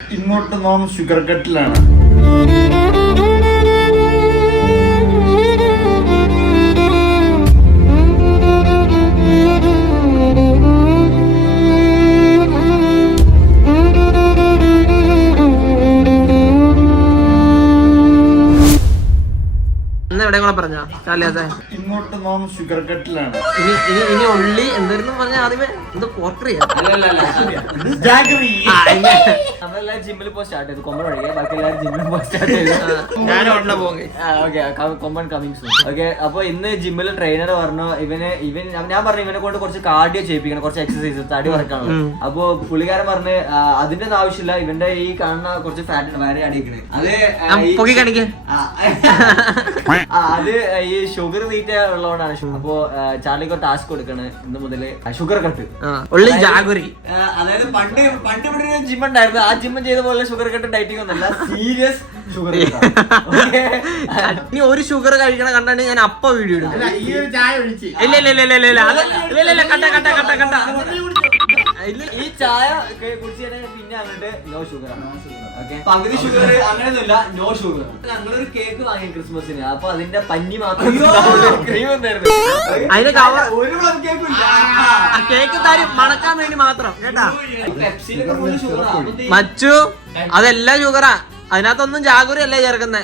ഇങ്ങോട്ട് നാം ഷുഗർ കട്ടിലാണ്. പറഞ്ഞോ ചാലിയാത്ത ഇങ്ങോട്ട് നാം ഷുഗർ കട്ടിലാണ്. ഇനി ഉള്ളി എന്തായിരുന്നു പറഞ്ഞ ആദ്യമേ എന്തോ പോർട്ടറിയാ നമ്മളെല്ലാരും ജിമ്മിൽ പോയി സ്റ്റാർട്ട് ചെയ്തു. കൊമ്പൻ ഒഴികെ ബാക്കി എല്ലാവരും ജിമ്മിൽ പോയി സ്റ്റാർട്ട് ചെയ്തു. കൊമ്പൻ കമ്മിങ് സൂൺ. ഓക്കെ, അപ്പൊ ഇന്ന് ജിമ്മിൽ ട്രെയിനർ പറഞ്ഞു ഞാൻ പറഞ്ഞു ഇവനെ കൊണ്ട് കുറച്ച് കാർഡിയോ ചെയ്യിപ്പിക്കണം, കുറച്ച് എക്സസൈസ് തടി വറക്കാണ്. അപ്പൊ പുള്ളിക്കാരൻ പറഞ്ഞ് അതിന്റെ ഒന്നും ആവശ്യമില്ല, ഇവന്റെ ഈ കാണുന്ന കുറച്ച് ഫാറ്റ് വയറി അടിയിക്കണേ അത് ഈ ഷുഗർ തീറ്റ ഉള്ളതുകൊണ്ടാണ്. അപ്പൊ ചാർലിക്ക് ഒരു ടാസ്ക് കൊടുക്കണ് ഇന്ന് മുതല് ഷുഗർ കട്ട്. അതായത് പണ്ട് ഇവിടെ ജിം ഉണ്ടായിരുന്നു, ആ ജിം ചെയ്ത പോലെ ഷുഗർ കട്ട് ഡയറ്റിംഗ് ഒന്നല്ല, സീരിയസ് ഷുഗർ. ഇനി ഒരു ഷുഗർ കഴിക്കണ കണ്ടാണ് ഞാൻ അപ്പ വീഡിയോ ഇടും. ഈ ചായ കുടിച്ച് പിന്നെ അങ്ങോട്ട് നോ ഷുഗർ. പകുതി ഷുഗർ അങ്ങനെയൊന്നുമില്ല, നോ ഷുഗർ. ഞങ്ങളൊരു കേക്ക് വാങ്ങി ക്രിസ്മസിന്, അപ്പൊ അതിന്റെ പഞ്ഞി മാത്രം ക്രീം ഉണ്ടായിരുന്നു. അതിന്റെ ഒരു കേക്ക് കേക്ക് താരം മണക്കാൻ വേണ്ടി മാത്രം കേട്ടാ. പെപ്സിയിലൊക്കെ ഫുൾ ഷുഗറാ മച്ചു അതെല്ലാം ഷുഗറാ, അതിനകത്തൊന്നും ജാഗുരി അല്ലേ ചേർക്കുന്നേ.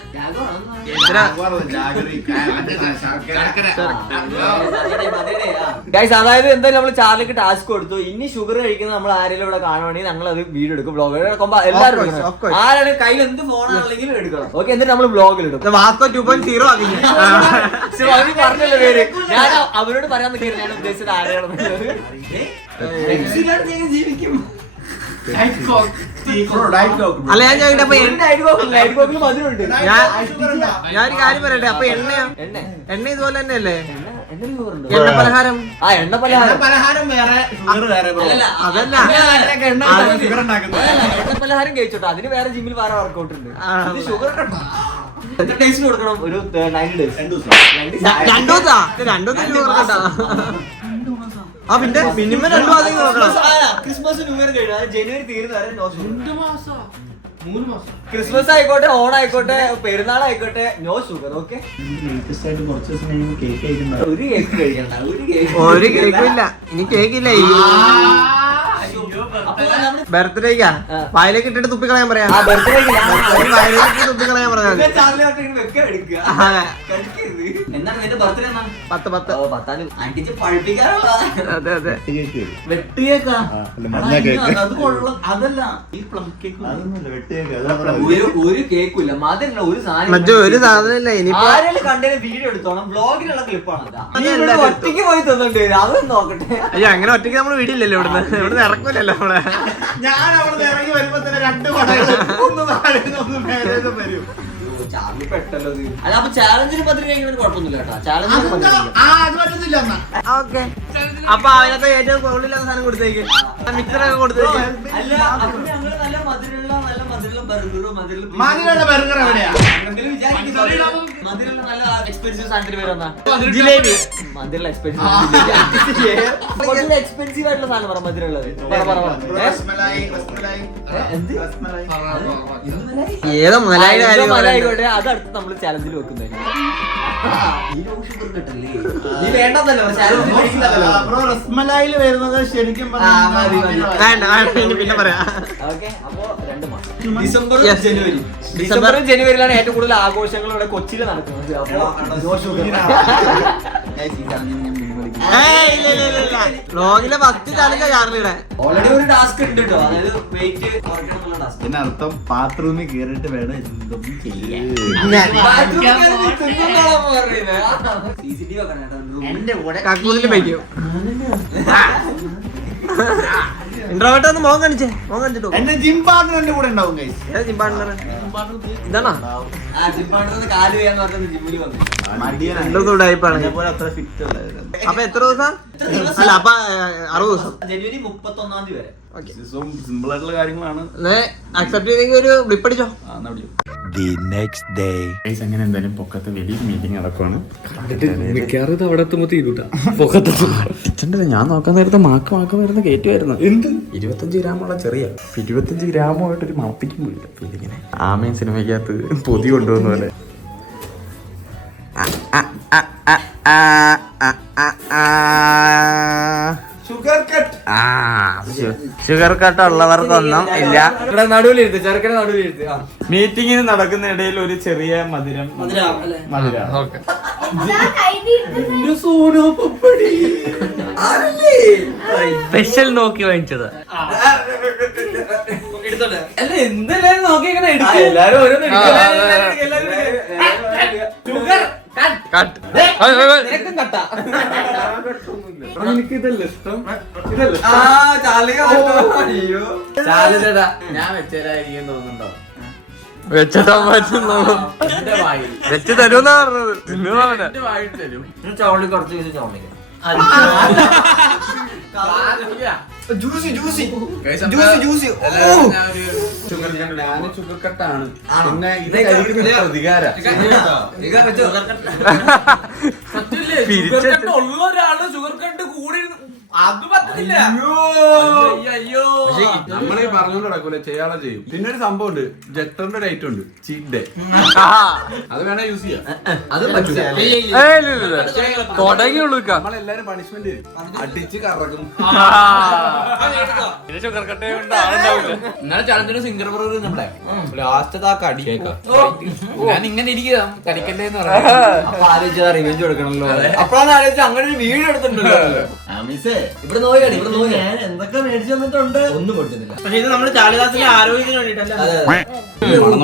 അതായത് എന്തായാലും നമ്മള് ചാർലിക്ക് ടാസ്ക് കൊടുത്തു. ഇനി ഷുഗർ കഴിക്കുന്നത് നമ്മൾ ആരെങ്കിലും ഇവിടെ കാണുവാണെങ്കിൽ ഞങ്ങൾ അത് വീഡിയോ എടുക്കും, ബ്ലോഗ് എല്ലാവരും ആരാണ് കയ്യിൽ എന്ത് ഫോണാണെങ്കിലും എടുക്കണം. ഓക്കെ, എന്നിട്ട് നമ്മൾ ബ്ലോഗിൽ ഇടും. വാസ്കോ 2.0 അവര് പറഞ്ഞല്ലോ പേര്, ഞാൻ അവരോട് പറയാൻ നിൽക്കുന്നത് ഞാൻ ഉദ്ദേശിച്ചത് ആരെയാണെന്നുള്ളത്. ജീവിക്കും അല്ല ഞാൻ ചോദിക്കട്ടെ, അപ്പൊ മധുരമുണ്ട്. ഞാനൊരു കാര്യം പറയട്ടെ, അപ്പൊ എണ്ണ ഇതുപോലെ തന്നെ അല്ലേ? എണ്ണ പലഹാരം വേറെ ഷുഗർ വേറെ. അതല്ല എണ്ണ പലഹാരം കഴിച്ചോട്ടോ, അതിന് വേറെ ജിമ്മിൽ വേറെ വർക്കൗട്ട് ഉണ്ട്. ഷുഗർ എത്ര ഡേയ്സിന് കൊടുക്കണം? ഒരു 90 days. 2 ദിവസം ആ പിന്നെ മിനിമം 2 മാസം നോക്കണം. ക്രിസ്മസ് ന്യൂ ഇയർ കഴിഞ്ഞു, ജനുവരി തീരുന്ന വരെ 3 മാസം. ക്രിസ്മസ് ആയിക്കോട്ടെ, ഓൺ ആയിക്കോട്ടെ, പെരുന്നാൾ ആയിക്കോട്ടെ, നോ ഷുഗർ. ഓക്കെ, ഒരു കേക്ക് കഴിക്കണ്ട, ഒരു കേക്കും ഇല്ല. ഇനി കേക്കില്ല, ബർത്ത്ഡേക്കാ വായിലേക്ക് ഇട്ടിട്ട് തുപ്പിക്കളയാൻ പറയാം. വായിലേക്ക് തുപ്പിക്കളയാൻ പറയാം. എന്താണ് നിന്റെ ബർത്ത്ഡേ? 10 അടിച്ച് പഴുപ്പിക്കാനുള്ള. അതെ അതെ, വെട്ടുകേക്കാ അത് കൊള്ളാം. അതല്ല ഈ പ്ലം കേക്ക്, ഒരു കേക്കില്ല, മധുരല്ല, ഒരു സാധനം ഒരു സാധനം ഇല്ല. ഇനി ആരെങ്കിലും കണ്ടതിന് വീഡിയോ എടുത്തോണം, ബ്ലോഗിലുള്ള ക്ലിപ്പാണ്. ഒറ്റയ്ക്ക് പോയി തന്നിട്ട് അതൊന്നും നോക്കട്ടെ. അയ്യോ, അങ്ങനെ ഒറ്റയ്ക്ക് നമ്മള് വീടില്ലല്ലോ, ഇവിടുന്ന് ഇറക്കൂലല്ലോ നമ്മളെ. ഞാൻ അവിടെ ഇറങ്ങി വരുമ്പോ തന്നെ 2 പടകൾ വരും. ചാർലി പെട്ടല്ലോ. അല്ല, അപ്പൊ ചാലഞ്ചിന് 10 കഴിക്കുന്നത് കുഴപ്പമൊന്നുമില്ല കേട്ടോ. ചാലഞ്ചിന് ഓക്കെ, അപ്പൊ അതിനകത്ത് ഏറ്റവും കൂടുതലുള്ള സാധനം കൊടുത്തേക്ക്, മിക്സറൊക്കെ കൊടുത്തേക്ക്. അല്ല, അപ്പൊ ഞങ്ങള് നല്ല മധുരമുള്ള ബർഗറോ മധുരമുള്ള ബർഗർ എവിടെയാ? മധുരമുള്ള നല്ല എക്സ്പെൻസീവ് സാധനത്തിന് പേരെന്നാ? ജിലേബി. മധുരമുള്ള എക്സ്പെൻസീവ് ആയിട്ടുള്ള സാധനം പറ. മധുരമുള്ളത് ഏതോ മലായിയുടെ മലയായിക്കോട്ടെ, അതടുത്ത് നമ്മള് ചാലഞ്ചിൽ വെക്കുന്നതായിരിക്കും. റസ്മലായില് വരുന്നത് ശരിക്കും പിന്നെ പറയാം. ഓക്കെ, അപ്പൊ 2 മാസം. ഡിസംബറും ജനുവരിയിലാണ് ഏറ്റവും കൂടുതൽ ആഘോഷങ്ങൾ ഇവിടെ കൊച്ചിയിൽ നടക്കുന്നത്. വ്ലോഗിലെ 10 ചാലഞ്ചാ ചാർലിയുടെ. ഓൾറെഡി ഒരു ടാസ്ക് ഉണ്ട് കേട്ടോ, അതായത് വെയിറ്റ് കുറയ്ക്കണം ടാസ്ക്. ഇതിനർത്ഥം ബാത്റൂമിൽ കേറിട്ട് വേണം എന്തും ചെയ്യാൻ. CCTV ഒക്കെ കക്കൂസിൽ വയ്ക്കും. ഇൻട്രോവേർട്ട് ഒന്ന് മോൻ കാണിച്ചിട്ടോ. എന്റെ ജിം പാർട്ണർ എന്റെ കൂടെ ഉണ്ടാവും. ജിം പാർട്ണർ ഇതാണോ? കാല് ചെയ്യാന്ന് പറഞ്ഞ ജിമ്മിൽ വന്നു. അപ്പൊ എത്ര ദിവസം? അല്ല, അപ്പൊ 60 ദിവസം. ജനുവരി 31 വരെ. സിമ്പിൾ ആയിട്ടുള്ള കാര്യങ്ങളാണ്. അക്സെപ്റ്റ് ചെയ്തെങ്കിൽ ഒരു ബ്ലിപ്പ് അടിച്ചോ. the next day. അങ്ങനെ എന്തായാലും പൊക്കത്ത് വലിയ മീറ്റിംഗ് നടക്കുവാണ്. മിക്കവാറും ഇത് അവിടെ എത്തുമ്പോ തീരൂട്ടാ. കിച്ചൻ്റെ ഞാൻ നോക്കാൻ നേരത്തെ മാക്ക് വരുന്ന കയറ്റുമായിരുന്നു. എന്ത് 25 ഗ്രാമുള്ള ചെറിയ 25 ഗ്രാമുമായിട്ടൊരു മണപ്പിക്കും പോയില്ല. ഇങ്ങനെ ആമയൻ സിനിമയ്ക്കകത്ത് പൊതി കൊണ്ടുവന്ന പോലെ. ഷുഗർ കട്ട് ഉള്ളവർക്കൊന്നും ഇല്ല. നടുവിലിരുത്ത്, ചെറുക്കനെ നടുവിലിരുത്ത്. മീറ്റിംഗിന് നടക്കുന്ന ഇടയിൽ ഒരു ചെറിയ മധുരം. സ്പെഷ്യൽ നോക്കി വാങ്ങിച്ചത്. അല്ല എന്തെല്ലാരും നോക്കി ഇങ്ങനെ എല്ലാരും ഓരോന്ന് ഞാൻ വെച്ചേരായിരിക്കും തോന്നുന്നുണ്ടോ? വെച്ച് തരുമെന്നാ പറഞ്ഞത്. ചവളി കുറച്ച് ചവളിക്കാം. ഷുഗർ കട്ടാണ്. ഉള്ള ഒരാള് ഷുഗർ കട്ട് കൂടി അത് പറ്റില്ല. നമ്മളീ പറഞ്ഞോണ്ട് നടക്കൂല, ചെയ്യാളെ ചെയ്യും. പിന്നെ ഒരു സംഭവം ഉണ്ട്, ജക്ടറിന്റെ ഒരു ഐറ്റം ഉണ്ട്, ചീറ്റ് ഡേ. അത് വേണേ യൂസ് ചെയ്യാം. അത് പറ്റില്ല. തുടങ്ങിയുള്ളൂ. നമ്മളെല്ലാരും പണിഷ്മെന്റ് അടിച്ച് കറക്കും. ഷുഗർ കട്ട് ഇന്നലെ ചടത്തിന് സിംഗർ ബ്രദർ നമ്മുടെ ലാസ്റ്റ് ആ കടി ഞാൻ ഇങ്ങനെ ഇരിക്കുക കടിക്കല്ലേ എന്ന് പറഞ്ഞു. അപ്പൊ ആലോചിച്ചാ റിവെഞ്ച് കൊടുക്കണല്ലോ. അപ്പോഴാണ് ആലോചിച്ച അങ്ങനെ ഒരു വീഡിയോ എടുത്തിട്ടുണ്ടല്ലോ. ഇവിടെ നോക്കിയാണ്, ഇവിടെ നോക്കി ഞാൻ എന്തൊക്കെ മേടിച്ചു തന്നിട്ടുണ്ട്. ഒന്നും കൊടുത്തിട്ടില്ല. പക്ഷെ ഇത് നമ്മുടെ ചാലിദാസിന്റെ ആരോഗ്യത്തിന് വേണ്ടിട്ടല്ല.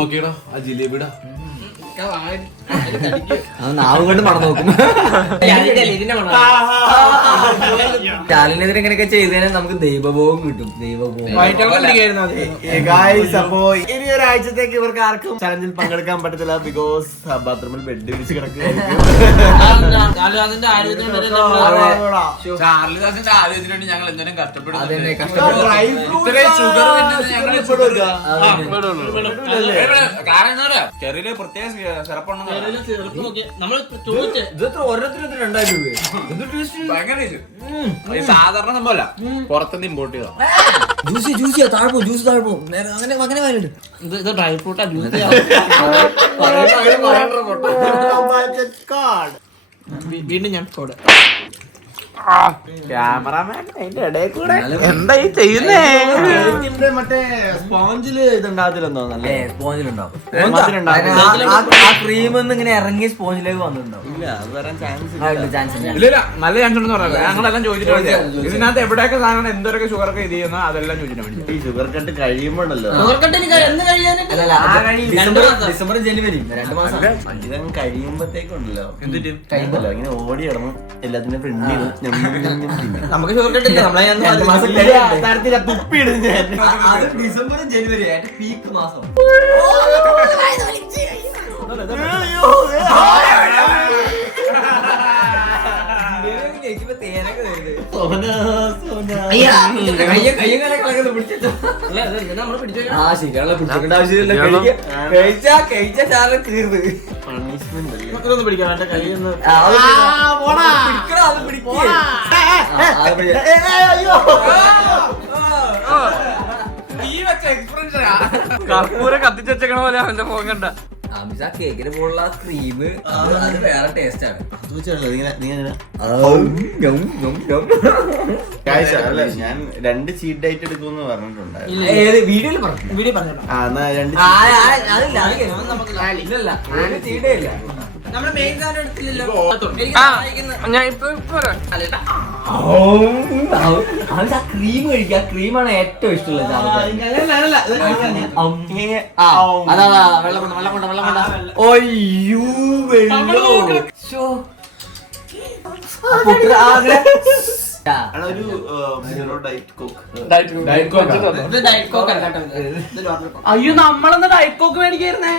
നോക്കിയടാ ആ ജിലേബിടാ. അത് നാവ് കൊണ്ട് മണം നോക്കും. ചാലിനെതിരെ ഇങ്ങനെയൊക്കെ ചെയ്തതിന് നമുക്ക് ദൈവഭോഗം കിട്ടും. ദൈവഭോഗം. അപ്പോ ഇനി ഒരാഴ്ചത്തേക്ക് ഇവർക്ക് ആർക്കും ചലഞ്ചിൽ പങ്കെടുക്കാൻ പറ്റത്തില്ല. ബിക്കോസ് ബാത്റൂമിൽ ബെഡ് വിരിച്ച് കിടക്കുകയായിരിക്കും. ചാലിദാസിന്റെ ആരോഗ്യത്തിന് ചാർലിദാസിന്റെ ആലോചന വേണ്ടി ഞങ്ങൾ എന്തെങ്കിലും കഷ്ടപ്പെടും. ചെറിയ പ്രത്യേക സാധാരണ സംഭവല്ല, പുറത്തുനിന്ന് ഇമ്പോർട്ട് ചെയ്താ. ഇത് ഡ്രൈ ഫ്രൂട്ടാ ജ്യൂസ്. വീണ്ടും ഞാൻ കോഡ് ക്യാമറമാൻ അതിന്റെ ഇടയിൽ കൂടെ എന്താ ഈ ചെയ്യുന്നേ? മറ്റേ സ്പോഞ്ചില് ഇതുണ്ടാകത്തില്ലെന്നോ? നല്ല സ്പോഞ്ചിലുണ്ടാവും. ആ ക്രീം ഒന്നും ഇങ്ങനെ ഇറങ്ങി സ്പോഞ്ചിലേക്ക് വന്നിട്ടുണ്ടാവും. ഇല്ല, അത് വരാൻ ചാൻസ് ഇല്ല, നല്ല ചാൻസ് ഉണ്ടെന്ന് പറയാം. ഞങ്ങളെല്ലാം ചോദിച്ചിട്ട് ഇതിനകത്ത് എവിടെയൊക്കെ സാധനം എന്തോരൊക്കെ ഷുഗർ ഒക്കെ ഇത് ചെയ്യുന്ന അതെല്ലാം ചോദിച്ചിട്ട് വേണ്ടി. ഈ ഷുഗർ കട്ട് കഴിയുമ്പോഴല്ലോ, ഡിസംബർ ജനുവരി 2 മാസം ഇതങ്ങ് കഴിയുമ്പോഴത്തേക്കുണ്ടല്ലോ, കഴിയുമ്പല്ലോ ഇങ്ങനെ ഓടി കിടന്നു എല്ലാത്തിനും ഫ്രണ്ട് ചെയ്ത് നമുക്ക് ഷുഗർ കട്ടില്ല. നമ്മളെ തുപ്പിയിടും ഞാൻ. അത് ഡിസംബറും ജനുവരി ആയിട്ട് പീക്ക് മാസം. തേനൊക്കെ ആ ശരിയാണല്ലോ, പിടിച്ചേണ്ട ആവശ്യമില്ല. കഴിച്ച ചാല തീർന്ന് പണിഷ്മെന്റ് പിടിക്കാൻ കയ്യൊന്ന് കർപ്പൂരം കത്തിച്ചേക്കണ പോലെ അവന്റെ ഫോൺ കണ്ട. കേക്കിന് പോലുള്ള ക്രീം അത് വേറെ ടേസ്റ്റ് ആണ്. ഞാൻ 2 ചീറ്റ് ഡേറ്റ് എടുക്കുമെന്ന് പറഞ്ഞിട്ടുണ്ടായിരുന്നു. വീഡിയോയിൽ പറഞ്ഞു. നമ്മുടെ മെയിൻ സാധനം എടുത്തില്ലല്ലോ. ഞാൻ ഇപ്പൊ ക്രീം കഴിക്കുക. ക്രീമാണ് ഏറ്റവും ഇഷ്ടമുള്ളത്. വെള്ളം കൊണ്ട ഒയ്യോ വെള്ളം. അയ്യോ, നമ്മളെന്താ ഡയറ്റ് കോക്ക് മേടിക്കായിരുന്നേ.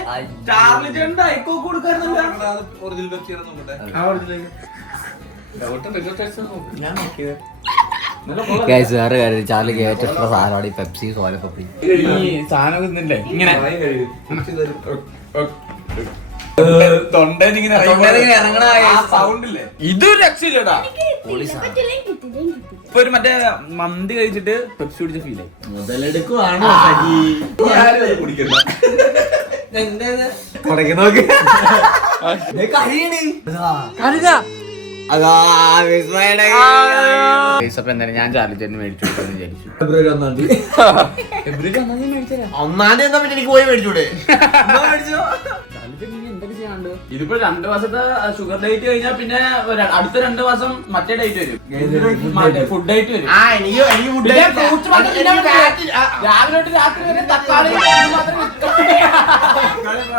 ചാർലി ചേട്ടൻ ഡയറ്റ് കോക്ക് കൊടുക്കാറുണ്ടല്ലോ. വേറെ കാര്യം, ചാർലിക്ക് ഏറ്റവും ഇഷ്ടമുള്ള സാധനമാണ് ഈ പെപ്സി, സോല പപ്പി. ഈ സാധനം ഇങ്ങനെ തൊണ്ടയിലിങ്ങനെ ഇറങ്ങണ സൗണ്ട് ഇല്ലേ ഇതൊരു രക്ഷയില്ലടാ. ഇപ്പൊ ഒരു മറ്റേ മന്തി കഴിച്ചിട്ട് പെപ്സി കുടിച്ച ഫീൽ ആയി. മുതലെടുക്കുവാണോ കുടിക്കണ്ട നോക്ക് അതാ എന്തായാലും ഞാൻ ചാർലി ചേട്ടന് മേടിച്ചു കൊടുക്കാന്ന് വിചാരിച്ചു. ഒന്നാം തീയതി എന്താ പറ്റി എനിക്ക് പോയി മേടിച്ചൂടെ? ഇതിപ്പോ 2 മാസത്തെ ഷുഗർ ഡേറ്റ് കഴിഞ്ഞാൽ പിന്നെ അടുത്ത 2 മാസം മറ്റേ ഡേറ്റ് വരും, ഫുഡ് ഡേറ്റ് വരും. എനിക്ക് food പിന്നെ കഴിച്ചില്ല. fruits മാത്രം തിന്നാൻ പറ്റില്ല. രാവിലെ തൊട്ട് രാത്രി വരെ തക്കാളി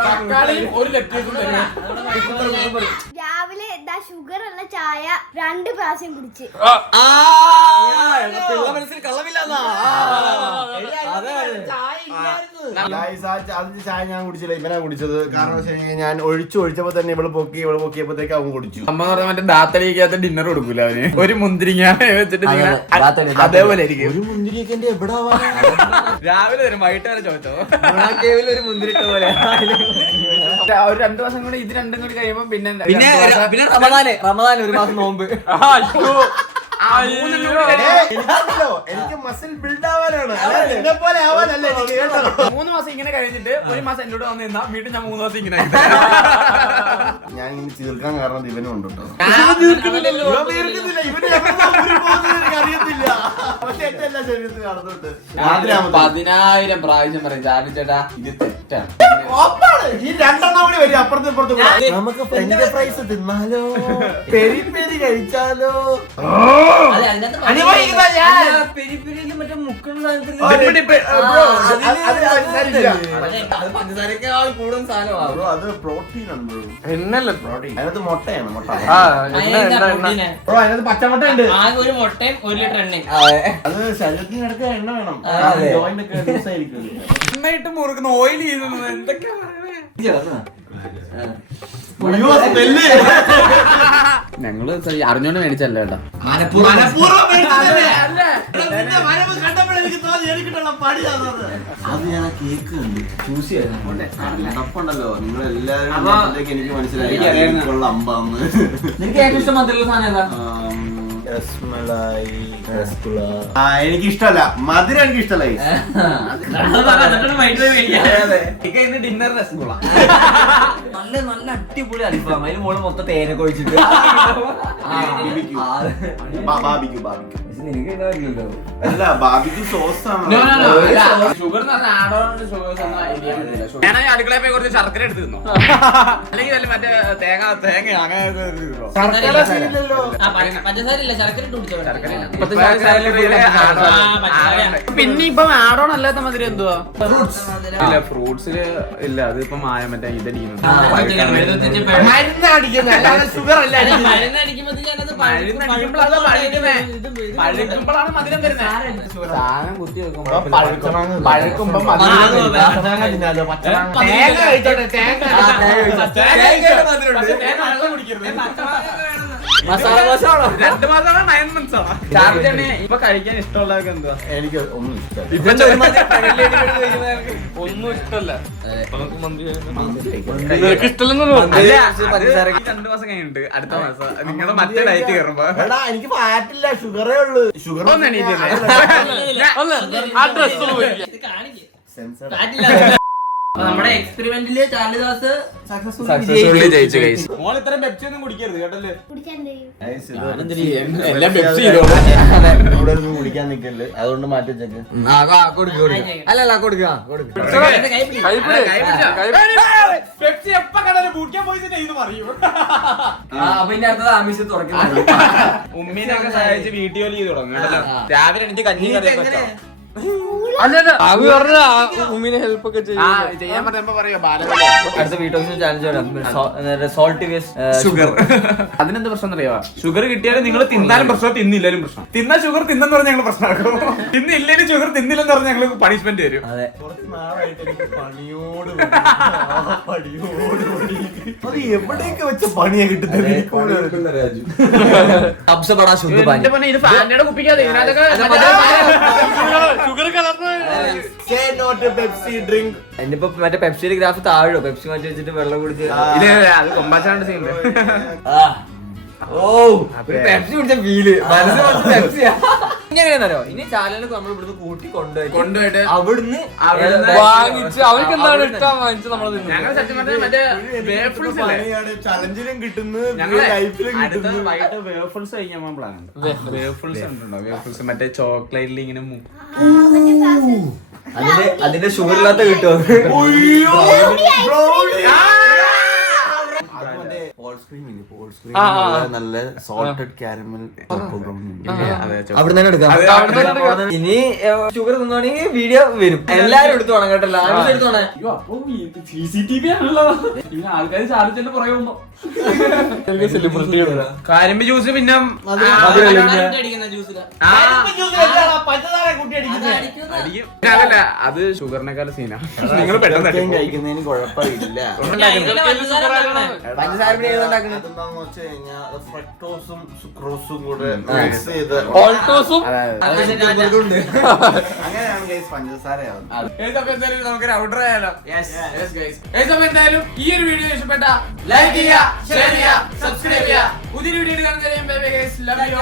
തക്കാളിയും ഒരു ലെറ്റേഴ്സും തരും. രാവിലെ ഷുഗർ ഉള്ള ചായ 2 പ്രാവശ്യം കുടിച്ച്. മനസ്സിൽ കള്ളമില്ലെന്നാ. അതിന്റെ ചായ ഞാൻ കുടിച്ചില്ല, ഇവനാ കുടിച്ചത്. കാരണം വെച്ച് കഴിഞ്ഞാൽ ഞാൻ ഒഴിച്ചപ്പോ തന്നെ ഇവള് പൊക്കിയപ്പോഴത്തേക്ക് അവൻ കുടിച്ചു. അമ്മ പറഞ്ഞ മറ്റേ ദാത്തലിക്കകത്ത് ഡിന്നർ കൊടുക്കൂല അവന്. ഒരു മുന്തിരിങ്ങ വെച്ചിട്ട് അതേപോലെ ആയിരിക്കും. ഒരു മുന്തിരിയൊക്കെ എന്റെ എവിടെ രാവിലെ വരും വൈകിട്ട് വരെ ചോദിച്ചോ. ഒരു മുന്തിരിട്ട പോലെ. ഒരു 2 മാസം കൂടി ഇത് രണ്ടും കൂടി കഴിയുമ്പോ പിന്നെ പിന്നെ റമദാൻ 1 മാസം നോമ്പ്. എനിക്കല്ലോ എനിക്ക് മസിൽ ബിൽഡ് ആവാനാണ്, എന്നെ പോലെ ആവാനല്ല എനിക്ക് കേട്ടോ. 3 മാസം ഇങ്ങനെ കഴിഞ്ഞിട്ട് 1 മാസം എന്നോട് വന്ന് നിന്നാ വീട്ടിൽ ഞാൻ 3 മാസം ഇങ്ങനെ ഞാൻ ഇങ്ങനെ തീർക്കാൻ കാരണം ഇവനും ഉണ്ട് കേട്ടോ. തീർക്കുന്നില്ലല്ലോ. തീർക്കുന്നില്ല, ഇവന് എവിടുന്നാ ഊരി പോകുന്നത് എനിക്ക് അറിയത്തില്ല. പക്ഷെ എന്റെ എല്ലാ ശരീരത്തിൽ നടന്നിട്ട് രാത്രി 10,000 പ്രാവശ്യം പറയും ചാർലി ചേട്ടാ ഇത് തെറ്റാണ്. ഈ 2 കൂടി വരും അപ്പുറത്ത് ഇപ്പുറത്ത്. നമുക്ക് ഫ്രഞ്ച് ഫ്രൈസ് തിന്നാലോ, പെരി പെരി കഴിച്ചാലോ. മറ്റേ മുക്കുള്ള പഞ്ചസാരക്ക് കൂടുതൽ സാധനമാണ്. അത് പ്രോട്ടീൻ ആണ് ബ്രോ. എന്നല്ലേ പ്രോട്ടീൻ അതിനകത്ത് മുട്ടയാണ്, മുട്ട. ബ്രോ അതിനകത്ത് പച്ചമുട്ട ഉണ്ട്. ആകെ ഒരു മുട്ടയും 1 ലിറ്റർ എണ്ണയും. അത് ശരീരത്തിന് എടുക്കാൻ എണ്ണ വേണം. ജോയിന്റ് ഒക്കെ ലൂസ് ആയിരിക്കും. എണ്ണയിട്ട് മുറുക്കുന്ന ഓയിൽ ചെയ്യുന്നത് എന്തൊക്കെയാ പറയണേ. ഞങ്ങള് അറിഞ്ഞോണ്ട് മേടിച്ചല്ല കേട്ടോ. അത് ഞാൻ കേക്ക് ചൂസ് ചെയ്യണ്ടല്ലോ. നിങ്ങൾ എല്ലാവരും എനിക്ക് മനസ്സിലായി എനിക്കുള്ള അമ്പാന്ന്. നിനക്ക് ഏറ്റവും ഇഷ്ടം മധുരമുള്ള സാധനം ഏതാ? എനിക്ക് ഇഷ്ടമല്ല മധുരം, എനിക്ക് ഇഷ്ടമല്ല. ഡിന്നർ രസമുള്ള നല്ല നല്ല അടിപൊളി അൽഫാം. അതിന് മോള് മൊത്തം തേനൊക്കെ ഒഴിച്ചിട്ട് നിനക്ക് ഉണ്ടാവില്ലല്ലോ. അല്ല ബാബിക്ക് സോസ് ആണ്. ഷുഗർ അടുക്കളയിൽ പോയി കുറച്ച് ശർക്കര എടുത്ത് തിന്നോ, അല്ലെങ്കിൽ വല്ല മറ്റേ തേങ്ങ അങ്ങനെ പഞ്ചസാര ഇല്ല, ശർക്കര ഇട്ട് കുടിച്ചോ. പിന്നെ ഇപ്പൊ ആഡോൺ അല്ലാത്ത മധുരം എന്തുവാ? ഇല്ല ഫ്രൂട്ട്സില് ഇല്ല. അതിപ്പോ മറ്റേ ഇതടിക്കുന്നു. ഷുഗർ അല്ല. പഴുക്കുമ്പോഴാണ് മധുരം വരുന്നത്. സാധനം കുത്തി വെക്കുമ്പോ പഴുക്കുമ്പോ മസാല ദോശയാണോ? 2 മാസമാണോ 9 months ആണോ? ചാർജ് ഇപ്പൊ കഴിക്കാൻ ഇഷ്ടമുള്ളതൊക്കെ എന്തുവാ? എനിക്ക് ഒന്നും ഇഷ്ടമല്ല. ഇവന്റെ ഒരു മതി ഒന്നും ഇഷ്ടമല്ല. പഞ്ചസാര 2 മാസം കഴിഞ്ഞിട്ട് അടുത്ത മാസം നിങ്ങളുടെ മറ്റേ ഡയറ്റ് കയറുമ്പോ എടാ എനിക്ക് ഫാറ്റില്ല, ഷുഗറേ ഉള്ളു. ഷുഗർ ഒന്ന് എണീറ്റില്ലേ? ഇത് കാണിക്ക്. നമ്മുടെ എക്സ്പെരിമെന്റില് ചാർലി ദാസ് സക്സസ്ഫുള്ളി ജയിച്ചു ഗൈസ്. മോൾ ഇത്രയും പെപ്സി ഒന്നും കുടിക്കരുത് കേട്ടല്ലേ. കുടിക്കാൻ ചെയ്യും. എല്ലാം പെപ്സി ചെയ്തോ. ഇവിടെ ഒന്നും കുടിക്കാൻ നിക്കല്ലേ, അതുകൊണ്ട് മാറ്റി വെച്ചേക്ക്. അല്ലല്ല കൊടുക്കുക പെപ്സി എപ്പ കണ്ടാലും കുടിക്കാൻ പോയി ഇത് പറയൂ. പിന്നെ അടുത്തത് ആമിസ് തുറക്കുന്നത്. ഉമ്മീനൊക്കെ സഹായിച്ച് വീട്ടിൽ ജോലി ചെയ്ത് തുടങ്ങും കേട്ടല്ലോ. രാവിലെ എനിക്ക് കഞ്ഞി കറിയൊക്കെ ചെയ്യാൻ പറഞ്ഞപ്പോ പറയോ അടുത്ത വീട്ടോസ് ചാലഞ്ച് സോൾട്ട് ഷുഗർ. അതിനെന്ത് പ്രശ്നം അറിയാ? ഷുഗർ കിട്ടിയാലും നിങ്ങൾ തിന്നാലും പ്രശ്നം, തിന്നില്ലാലും പ്രശ്നം. തിന്നാ ഷുഗർ തിന്നെന്ന് പറഞ്ഞാൽ ഞങ്ങൾ പ്രശ്നമാക്കും. തിന്നില്ലേലും ഷുഗർ തിന്നില്ലെന്ന് പറഞ്ഞാൽ ഞങ്ങൾക്ക് പണിഷ്മെന്റ് തരും. അതെ. കുറച്ച് നാളായിട്ട് എനിക്ക് പണിയോട് അത് എവിടെയൊക്കെ വെച്ച പണിയാ കിട്ടുന്നത്. എന്റെ പൊന്നെ ഇത് ഫാനിയുടെ കുപ്പിക്കാതെ ഇതിനകത്തൊക്കെ ഷുഗർ കലർന്ന് Say no to Pepsi drink. എന്നിപ്പോ മറ്റേ പെപ്സിയുടെ ഗ്രാഫ് താഴോ പെപ്സി മാറ്റി വെച്ചിട്ട് വെള്ളം കുടിച്ച് അത് കൊമ്പാച്ചാണ്ട് സീൻ ഓ ഒരു പെപ്സി കുടിച്ച ഫീല് മനസ്സിൽ പെപ്സിയാ ഇങ്ങനെയാണല്ലോ ഇനി ചാനലൊക്കെ നമ്മൾ ഇവിടുന്ന് കൂട്ടി കൊണ്ടുപോയിട്ട് അവിടുന്ന് വാങ്ങിച്ച് അവർക്ക് എന്താണ് ഇഷ്ടം വാങ്ങിച്ച് നമ്മൾ ഞങ്ങൾ സത്യം പറഞ്ഞാൽ മറ്റേ വേഫിൾസ് ചലഞ്ചിലും കിട്ടുന്നു ഞങ്ങള് ലൈഫിലും അടുത്ത കിട്ടുന്നു. വൈകിട്ട് വേഫിൾസ് കഴിക്കാൻ പ്ലാൻ ഉണ്ട്. വേഫിൾസ് ഉണ്ടോ വേഫിൾസ് മറ്റേ ചോക്ലേറ്റിൽ ഇങ്ങനെ അതിന്റെ ഷുഗർ ഇല്ലാത്ത കിട്ടുമോ അത് മറ്റേ Paul Screen ഇല്ലേ? Paul Screen നല്ല സോൾട്ടഡ് കാരമൽ അവിടെ തന്നെ എടുക്കാം ഇനി ഷുഗർ തിന്നുവാണെങ്കിൽ വീഡിയോ വരും എല്ലാരും എടുത്തു വേണം കേട്ടല്ലോ ആരും എടുത്തു വേണേ അപ്പൊ CCTV ആണല്ലോ പിന്നെ ആൾക്കാർ ചാർജ് ചെയ്ത് പുറകെ പോകുമ്പോ കരിമ്പ് ജ്യൂസ് പിന്നെ അടിക്കുന്ന ജ്യൂസില അതല്ല അത് ഷുഗറിനെക്കാൾ സീനാ നിങ്ങൾ പെട്ടെന്ന് കഴിക്കുന്നതിന് കുഴപ്പമില്ല. പഞ്ചസാര പിന്നെ ഏതുണ്ടാക്കുന്നത് അതെന്താന്ന് വെച്ച് കഴിഞ്ഞാൽ ഫ്രക്ടോസും സുക്രോസും കൂടെ മിക്സ് ചെയ്ത് അങ്ങനെയാണ് ഗൈസ് പഞ്ചസാരയാവുന്നത്. നമുക്കൊരു ഔട്ടർ ആയാലോ എന്തായാലും ഈ ഒരു വീഡിയോ ഇഷ്ടപ്പെട്ട ലൈക്ക് ചെയ്യുക ഷെയർ ചെയ്യുക സബ്സ്ക്രൈബ് ചെയ്യുക പുതിയൊരു വീഡിയോ കാണുന്നവരെയും bye bye guys love U